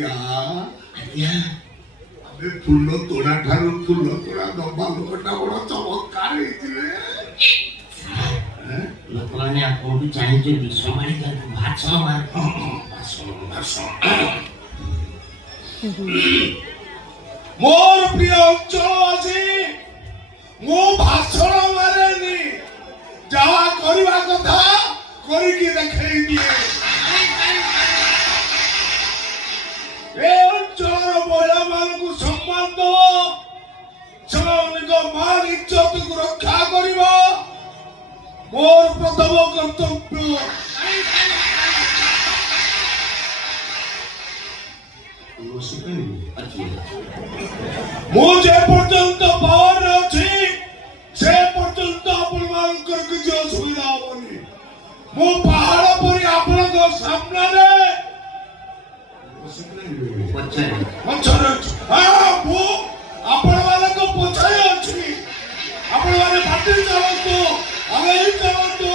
ଆଜ୍ଞା ଆମେ ଫୁଲ ତୋଡ଼ା ଠାରୁ ଫୁଲ ତୋଡ଼ା ଦବା ଲୋକଟା ବଡ଼ ଚମତ୍କାର ହେଇଥିଲେ। ଲୋକମାନେ ଆପଣଙ୍କୁ ଚାହିଁଛନ୍ତି ସମ୍ଭାଳି ଦିଅନ୍ତୁ ଭାଷଣ ମୋର ପ୍ରିୟ ଅଞ୍ଚଳବାସୀ ମୁଁ ଭାଷଣ ମାରେନି ଯାହା କରିବା କଥା କରିକି ଦେଖେଇ ଦିଏ। ଏ ଅଞ୍ଚଳର ମହିଳାମାନଙ୍କୁ ସମ୍ମାନ ଦବ ସେମାନଙ୍କ ମାନ ଇଜ୍ଜତକୁ ରକ୍ଷା କରିବ ମୋର ପ୍ରଥମ କର୍ତ୍ତବ୍ୟ। ମୁଁ ଯେ ପର୍ଯ୍ୟନ୍ତ ପାୱାରରେ ଅଛି ସେ ପର୍ଯ୍ୟନ୍ତ ଆପଣମାନଙ୍କର କିଛି ଅସୁବିଧା ହବନି। ମୁଁ ପାହାଡ଼ ପରି ଆପଣଙ୍କ ସାମ୍ନାରେ ପଛରେ ଅଛି। ମୁଁ ଆପଣମାନଙ୍କ ପଛରେ ଅଛି। ଆପଣମାନେ ପାଟି ଚାଲନ୍ତୁ ଆଗେଇ ଚାଲନ୍ତୁ।